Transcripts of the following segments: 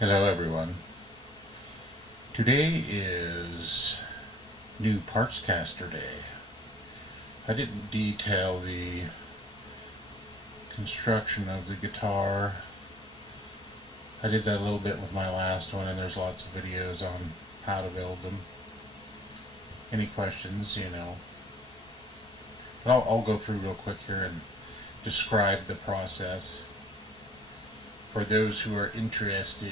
Hello everyone. Today is new Partscaster day. I didn't detail the construction of the guitar. I did that a little bit with my last one, and there's lots of videos on how to build them. Any questions, But I'll go through real quick here and describe the process for those who are interested.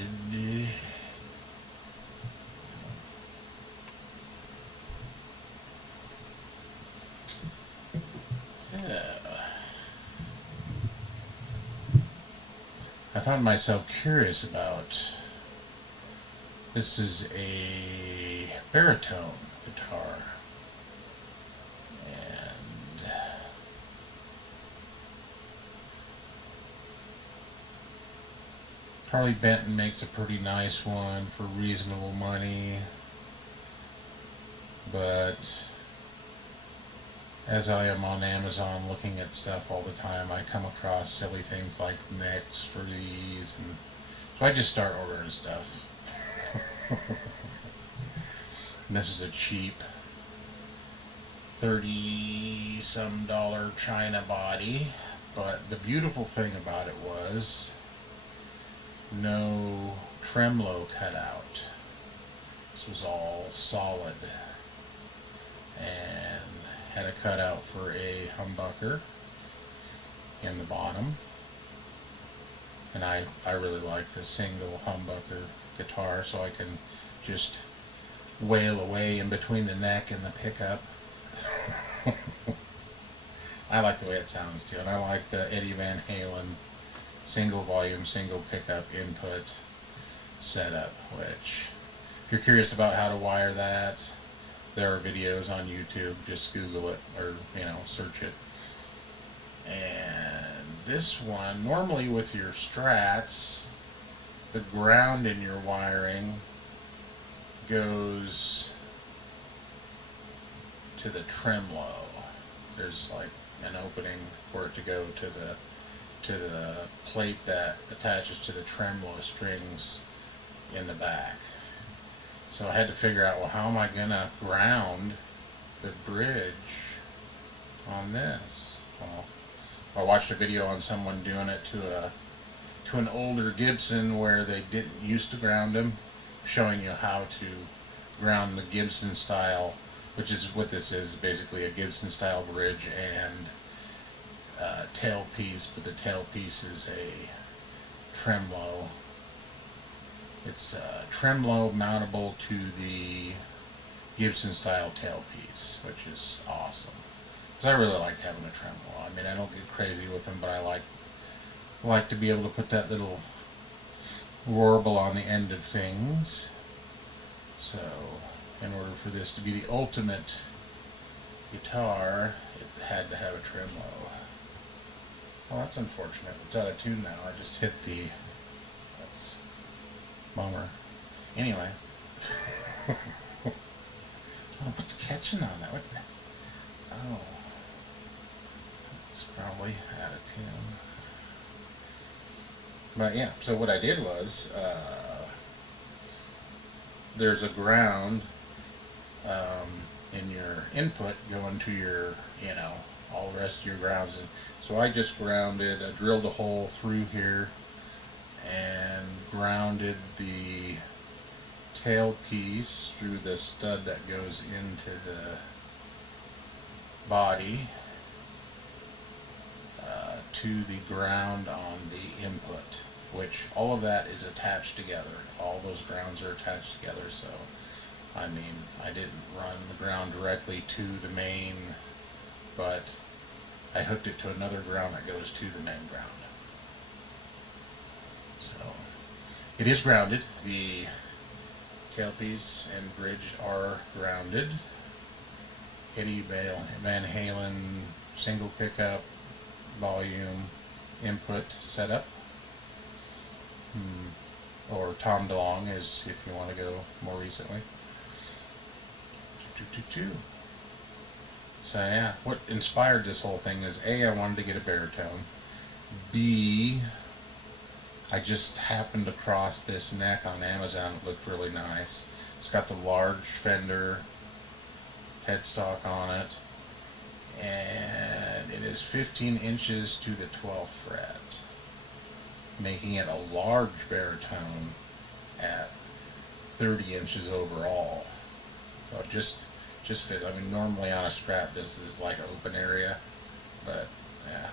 So, I found myself curious about. This is a baritone guitar, and Harley Benton makes a pretty nice one for reasonable money, but as I am on Amazon looking at stuff all the time, I come across silly things like necks for these, and so I just start ordering stuff. And this is a cheap 30 some dollar China body, but the beautiful thing about it was no tremolo cutout. This was all solid and had a cutout for a humbucker in the bottom, and I really like the single humbucker guitar, so I can just wail away in between the neck and the pickup. I like the way it sounds too, and I like the Eddie Van Halen single volume, single pickup input setup, which if you're curious about how to wire that, there are videos on YouTube. Just Google it, or search it. And this one, normally with your Strats, the ground in your wiring goes to the tremolo. There's like an opening for it to go to the plate that attaches to the tremolo strings in the back. So I had to figure out, well, how am I gonna ground the bridge on this? Well, I watched a video on someone doing it to an older Gibson where they didn't used to ground them, showing you how to ground the Gibson style, which is what this is, basically a Gibson style bridge and tailpiece, but the tailpiece is a tremolo. It's tremolo mountable to the Gibson style tailpiece, which is awesome. Because I really like having a tremolo. I mean, I don't get crazy with them, but I like to be able to put that little warble on the end of things. So, in order for this to be the ultimate guitar, it had to have a tremolo. Well, that's unfortunate. It's out of tune now. I just hit the... That's bummer. Anyway. Oh, what's catching on that? What? Oh. It's probably out of tune. But yeah, so what I did was, there's a ground in your input going to your, all the rest of your grounds. And so I just grounded, I drilled a hole through here and grounded the tailpiece through the stud that goes into the body to the ground on the input, which all of that is attached together. All those grounds are attached together, so I mean, I didn't run the ground directly to the main, but I hooked it to another ground that goes to the main ground. So it is grounded. The tailpiece and bridge are grounded. Eddie Van Halen single pickup volume input setup, or Tom DeLonge, as if you want to go more recently. So yeah, what inspired this whole thing is A, I wanted to get a baritone. B, I just happened across this neck on Amazon. It looked really nice. It's got the large Fender headstock on it, and it is 15 inches to the 12th fret, making it a large baritone at 30 inches overall. So it just fit. I mean, normally on a Strat this is like an open area, but yeah,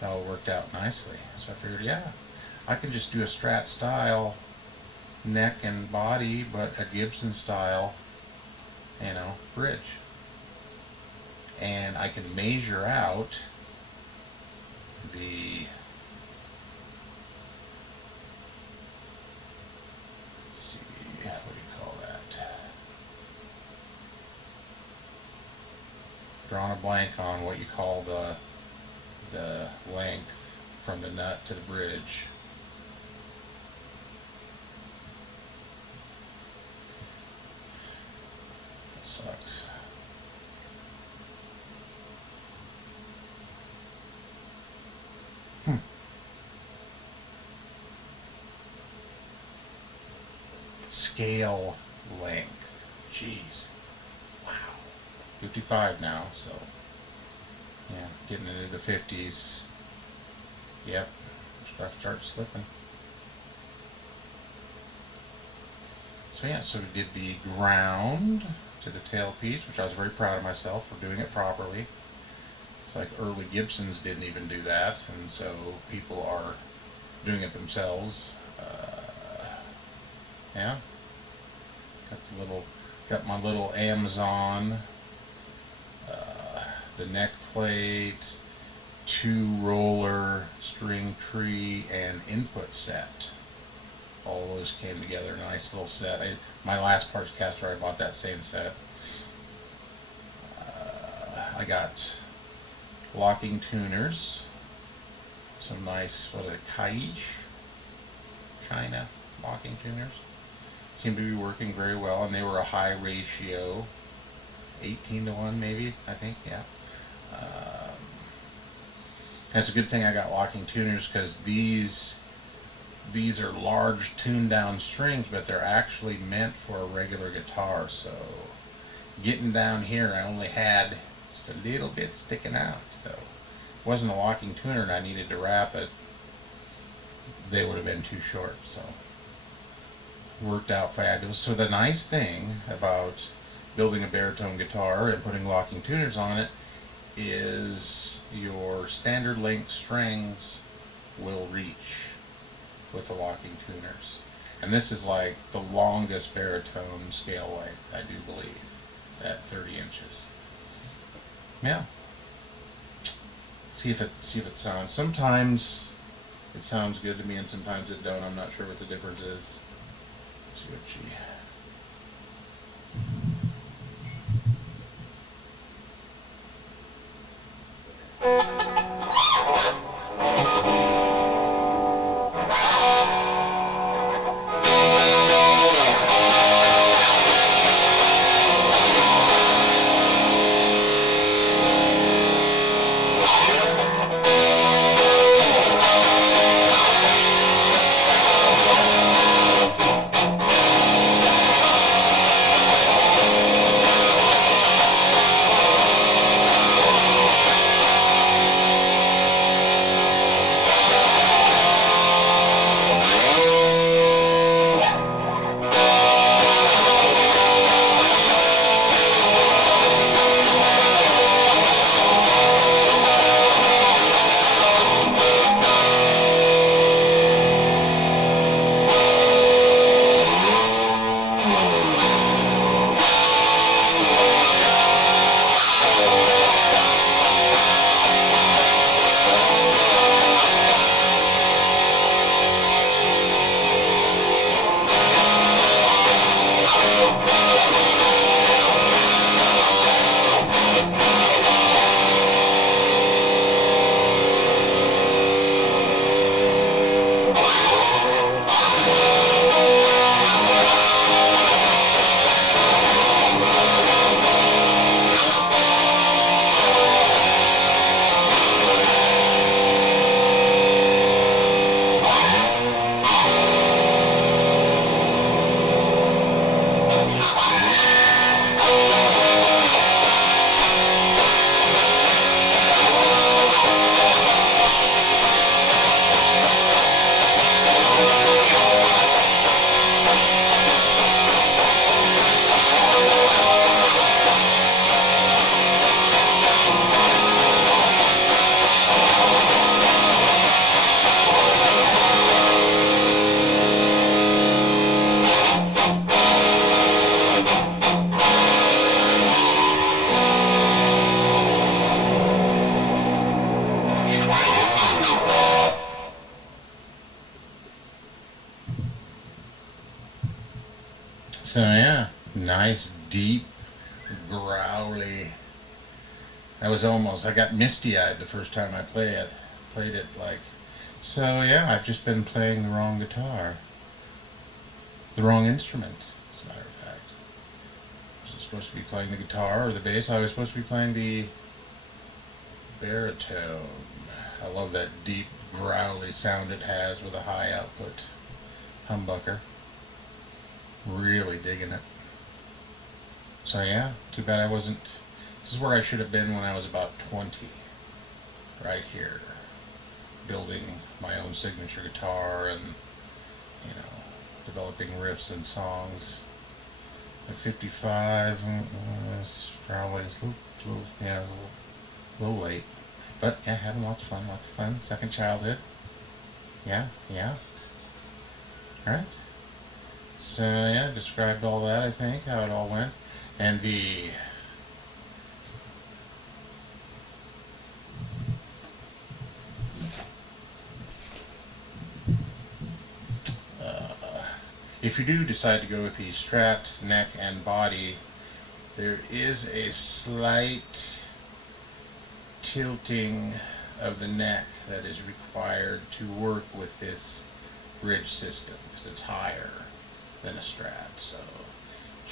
it all worked out nicely. So I figured, yeah, I can just do a Strat style neck and body, but a Gibson style, you know, bridge. And I can measure out the, let's see, what do you call that? Drawing a blank on what you call the length from the nut to the bridge. That sucks. Scale length. Jeez. Wow. 55 now, so yeah, getting into the 50s. Yep, stuff starts slipping. So yeah, so we did the ground to the tailpiece, which I was very proud of myself for doing it properly. It's like early Gibsons didn't even do that, and so people are doing it themselves. Yeah, got my little Amazon, the neck plate, 2-roller string tree, and input set. All those came together, nice little set. My last Partscaster, I bought that same set. I got locking tuners, some nice, what are they, China locking tuners. Seem to be working very well, and they were a high ratio, 18-to-1 maybe, I think, yeah. That's a good thing I got locking tuners, because these are large tuned down strings, but they're actually meant for a regular guitar. So getting down here, I only had just a little bit sticking out, so it wasn't a locking tuner and I needed to wrap it, they would have been too short. So worked out fabulous. So the nice thing about building a baritone guitar and putting locking tuners on it is your standard length strings will reach with the locking tuners. And this is like the longest baritone scale length, I do believe, at 30 inches. Yeah. See if it sounds. Sometimes it sounds good to me and sometimes it don't. I'm not sure what the difference is. See what she... So yeah, nice, deep, growly. I got misty-eyed the first time I played it like. So yeah, I've just been playing the wrong guitar. The wrong instrument, as a matter of fact. I was supposed to be playing the guitar or the bass. I was supposed to be playing the baritone. I love that deep, growly sound it has with a high output humbucker. Really digging it. So yeah, too bad I wasn't. This is where I should have been when I was about 20. Right here. Building my own signature guitar and, developing riffs and songs. At 55, it's probably a little late. But yeah, having lots of fun. Second childhood. Yeah. Alright. So yeah, described all that, I think, how it all went. And the if you do decide to go with the Strat neck and body, there is a slight tilting of the neck that is required to work with this bridge system because it's higher than a Strat. So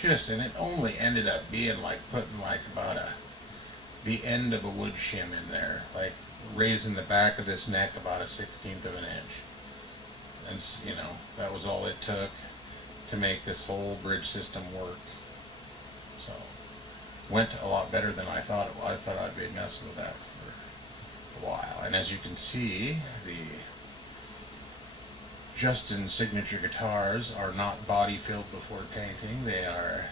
and it only ended up being like putting like about the end of a wood shim in there, like raising the back of this neck about 1/16 of an inch. And that was all it took to make this whole bridge system work. So went a lot better than I thought it was. I thought I'd be messing with that for a while. And as you can see, the Justin signature guitars are not body filled before painting. They are,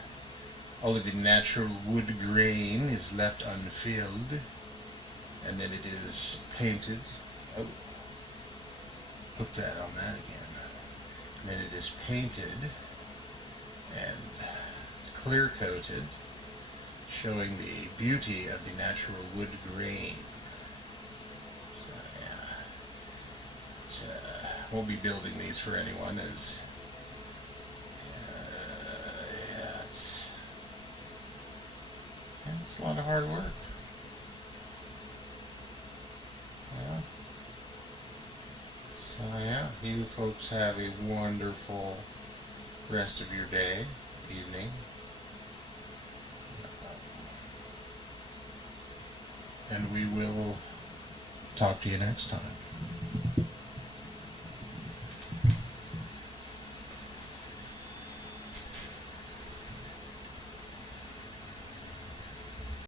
all of the natural wood grain is left unfilled, and then it is painted. Oh, put that on that again. And then it is painted and clear coated, showing the beauty of the natural wood grain. So yeah, won't be building these for anyone, as it's a lot of hard work. Yeah. So yeah, you folks have a wonderful rest of your day, evening. And we will talk to you next time.